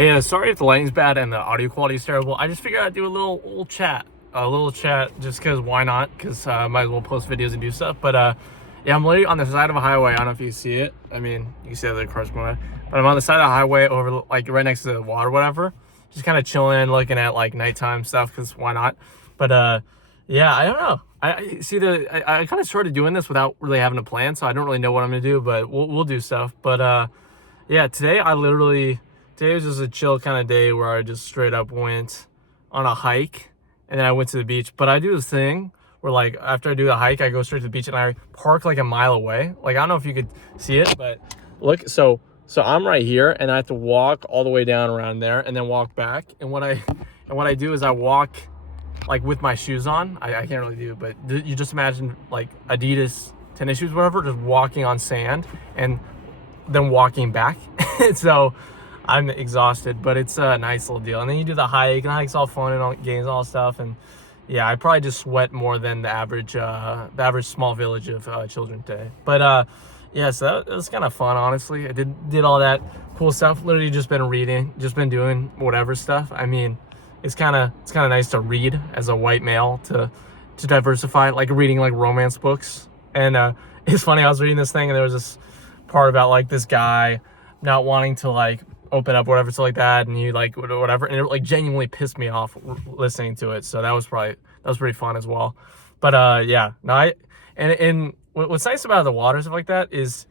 Hey, sorry if the lighting's bad and the audio quality is terrible. I just figured I'd do a little chat, just because why not? Because might as well post videos and do stuff. But yeah, I'm literally on the side of a highway. I don't know if you see it. I mean, you can see the cars going by. But I'm on the side of the highway over, like, right next to the water, or whatever. Just kind of chilling, looking at, like, nighttime stuff, because why not? But yeah, I don't know. I kind of started doing this without really having a plan, so I don't really know what I'm gonna do, but we'll do stuff. But yeah, today was just a chill kind of day where I just straight up went on a hike and then I went to the beach. But I do this thing where, like, after I do the hike, I go straight to the beach and I park like a mile away. Like, I don't know if you could see it, but look, so I'm right here and I have to walk all the way down around there and then walk back. And what I do is I walk like with my shoes on. I can't really do it, but you just imagine like Adidas tennis shoes, whatever, just walking on sand and then walking back. So I'm exhausted, but it's a nice little deal. And then you do the hike, and the hike's all fun and all games, all stuff. And yeah, I probably just sweat more than the average small village of children today. But yeah, so that was kind of fun, honestly. I did all that cool stuff. Literally just been reading, just been doing whatever stuff. I mean, it's kind of nice to read as a white male to diversify, like reading like romance books. And it's funny, I was reading this thing and there was this part about like this guy not wanting to like open up whatever, so like that, and you like whatever, and it like genuinely pissed me off listening to it. So that was pretty fun as well. But yeah, no, and what's nice about the water stuff like that is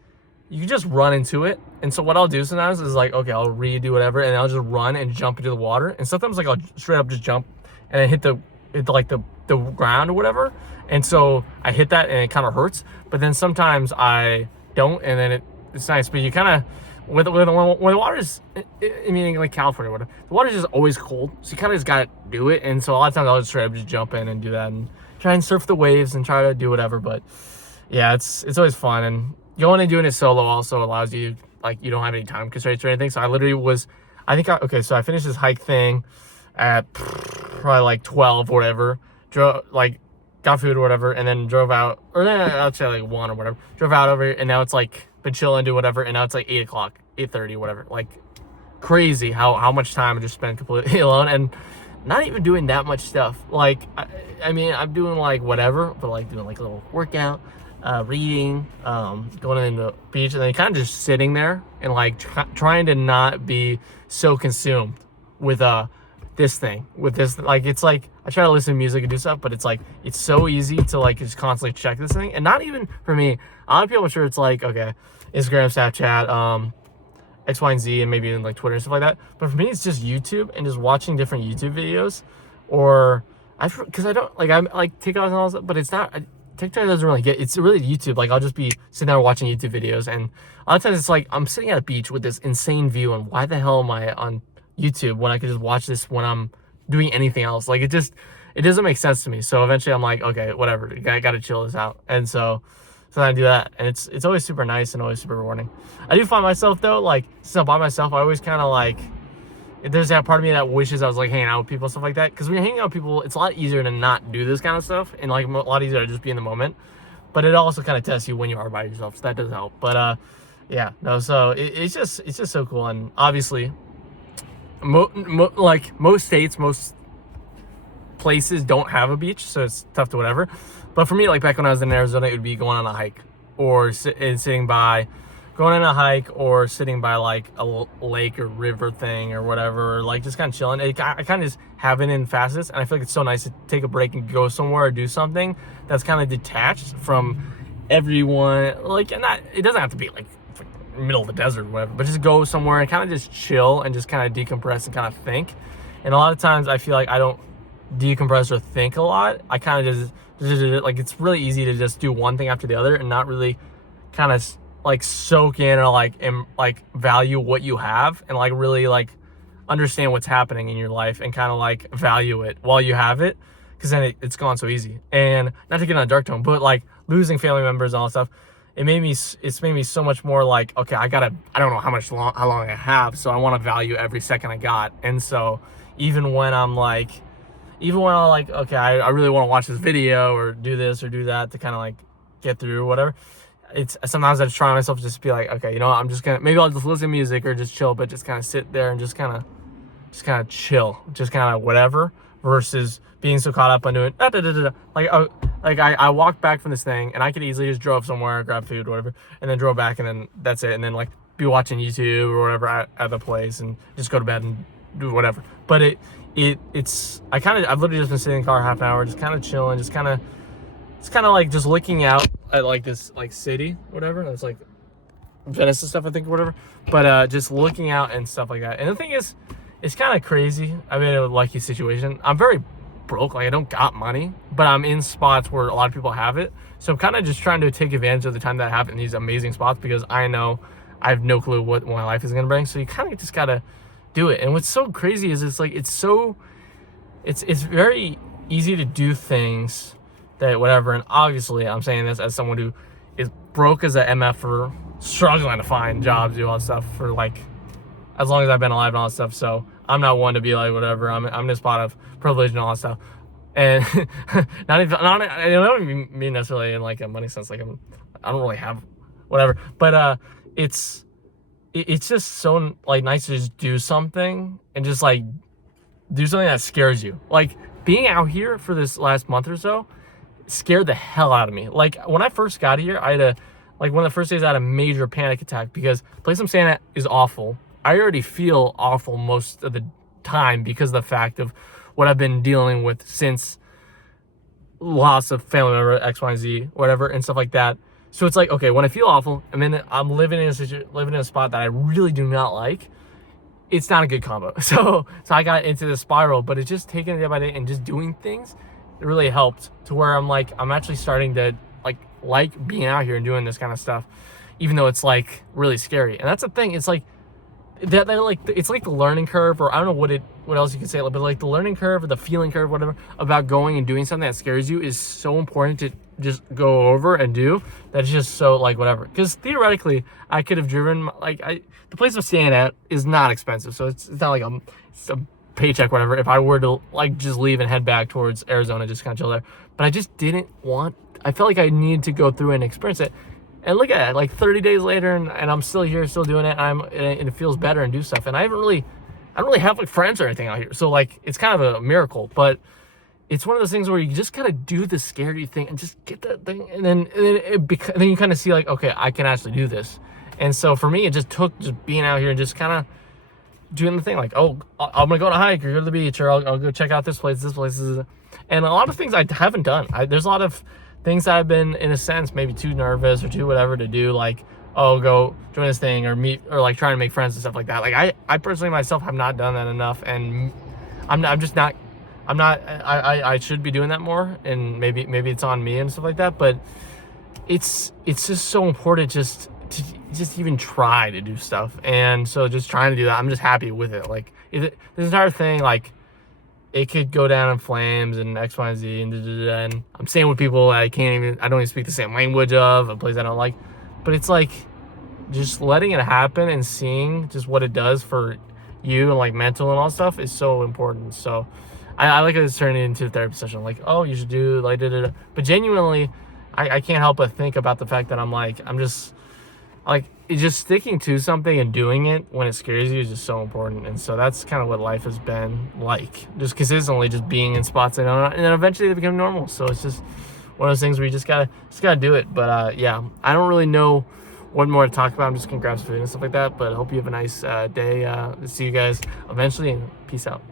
you can just run into it. And so what I'll do sometimes is like, okay, I'll do whatever, and I'll just run and jump into the water. And sometimes like I'll straight up just jump and then hit the ground or whatever. And so I hit that and it kind of hurts. But then sometimes I don't, and then it's nice. But you kind of when the water is, I mean, like California or whatever, the water is just always cold. So you kind of just gotta do it. And so a lot of times I'll just straight up just jump in and do that and try and surf the waves and try to do whatever. But yeah, it's always fun. And going and doing it solo also allows you, like, you don't have any time constraints or anything. So I literally so I finished this hike thing at probably like 12 or whatever, got food or whatever, and then drove out, or then I'd say like 1 or whatever, drove out over here, and now it's like been chilling, do whatever, and now it's like 8 o'clock, 8:30, whatever. Like, crazy how much time I just spent completely alone and not even doing that much stuff. Like, I mean, I'm doing like whatever, but like doing like a little workout, reading, going in the beach, and then kind of just sitting there and like trying to not be so consumed with this, like, it's like I try to listen to music and do stuff, but it's like it's so easy to like just constantly check this thing. And not even for me, a lot of people, I'm sure it's like, okay, Instagram, Snapchat, X, Y, and Z, and maybe even like Twitter and stuff like that. But for me, it's just YouTube and just watching different YouTube videos. Or because I don't like, I'm like TikTok and all that, but it's not. TikTok doesn't really it's really YouTube. Like, I'll just be sitting there watching YouTube videos, and a lot of times it's like I'm sitting at a beach with this insane view, and why the hell am I on YouTube when I could just watch this when I'm doing anything else? Like, it doesn't make sense to me. So eventually I'm like, okay, whatever, I gotta chill this out. And so I do that, and it's always super nice and always super rewarding. I do find myself though, like, since I'm by myself, I always kind of like, there's that part of me that wishes I was like hanging out with people and stuff like that, because when you're hanging out with people, it's a lot easier to not do this kind of stuff, and like a lot easier to just be in the moment. But it also kind of tests you when you are by yourself, so that does help. But yeah, no, so it's just so cool. And obviously like most states, most places don't have a beach, so it's tough to whatever. But for me, like back when I was in Arizona, it would be going on a hike or sitting by like a lake or river thing or whatever, or like just kind of chilling. I kind of just have it in facets, and I feel like it's so nice to take a break and go somewhere or do something that's kind of detached from everyone. Like, and it doesn't have to be like middle of the desert or whatever, but just go somewhere and kind of just chill and just kind of decompress and kind of think. And a lot of times I feel like I don't decompress or think a lot. I kind of just like, it's really easy to just do one thing after the other and not really kind of like soak in or like value what you have and like really like understand what's happening in your life and kind of like value it while you have it, because then it's gone so easy. And not to get on a dark tone, but like losing family members and all that stuff, it's made me so much more like, okay, I don't know how long I have, so I want to value every second I got. And so even when I'm like, okay, I really want to watch this video or do this or do that to kind of like get through or whatever, it's sometimes I just try myself to just be like, okay, you know what, I'm just gonna, maybe I'll just listen to music or just chill, but just kind of sit there and just kind of just kind of chill, just kind of whatever, versus being so caught up on doing I walked back from this thing and I could easily just drove somewhere, grab food, whatever, and then drove back and then that's it, and then like be watching YouTube or whatever at the place and just go to bed and do whatever. But I've literally just been sitting in the car half an hour, just kind of chilling, it's kind of like just looking out at like this like city, whatever. It's like Venice and stuff, I think, or whatever. But just looking out and stuff like that. And the thing is, it's kind of crazy. I'm in a lucky situation. I'm very broke, like I don't got money, but I'm in spots where a lot of people have it. So I'm kind of just trying to take advantage of the time that I have in these amazing spots, because I know I have no clue what my life is gonna bring. So you kind of just gotta do it. And what's so crazy is it's very easy to do things that whatever. And obviously I'm saying this as someone who is broke as a MF-er, struggling to find jobs, do all that stuff for like as long as I've been alive and all that stuff. So I'm not one to be like whatever. I'm in a spot of privilege and all that stuff. And I don't even mean necessarily in like a money sense. Like I don't really have whatever. But it's just so like nice to just do something and just like do something that scares you. Like being out here for this last month or so scared the hell out of me. Like when I first got here, I had one of the first days I had a major panic attack because the place I'm staying at is awful. I already feel awful most of the time because of the fact of what I've been dealing with since loss of family member, X, Y, and Z, whatever, and stuff like that. So it's like, okay, when I feel awful, and then I'm living in a spot that I really do not like, it's not a good combo. So I got into this spiral, but it's just taking it day by day and just doing things. It really helped to where I'm actually starting to like being out here and doing this kind of stuff, even though it's like really scary. And that's the thing. It's like it's like the learning curve, or I don't know what else you could say, but like the learning curve or the feeling curve, whatever, about going and doing something that scares you is so important to just go over and do. That's just so like whatever. Because theoretically, I could have driven the place I'm staying at is not expensive, so it's not like it's a paycheck, whatever. If I were to like just leave and head back towards Arizona, just kind of chill there, but I just didn't want. I felt like I needed to go through and experience it. And look at it, like 30 days later, and I'm still here, still doing it. And it feels better and do stuff. And I don't really have like friends or anything out here, so like it's kind of a miracle. But it's one of those things where you just gotta do the scary thing and just get that thing, and then you kind of see like, okay, I can actually do this. And so for me, it just took just being out here and just kind of doing the thing, like, oh, I'm gonna go on a hike or go to the beach, or I'll go check out this place. And a lot of things I haven't done. There's a lot of things that I've been, in a sense, maybe too nervous or too whatever to do, like, oh, go join this thing or meet, or like trying to make friends and stuff like that. Like I personally myself have not done that enough, and I should be doing that more, and maybe it's on me and stuff like that. But it's just so important just to even try to do stuff. And so just trying to do that, I'm just happy with it. Like this entire thing, like, it could go down in flames and X, Y, and Z, and I'm staying with people I don't even speak the same language of, a place I don't like. But it's like just letting it happen and seeing just what it does for you and like mental and all stuff is so important. So I like it's turning into a therapy session. Like, oh, you should do like da. But genuinely, I can't help but think about the fact that I'm just like, it's just sticking to something and doing it when it scares you is just so important. And so that's kind of what life has been like, just consistently just being in spots and then eventually they become normal. So it's just one of those things where you just gotta do it. But yeah, I don't really know what more to talk about. I'm just gonna grab some food and stuff like that. But I hope you have a nice day. See you guys eventually, and peace out.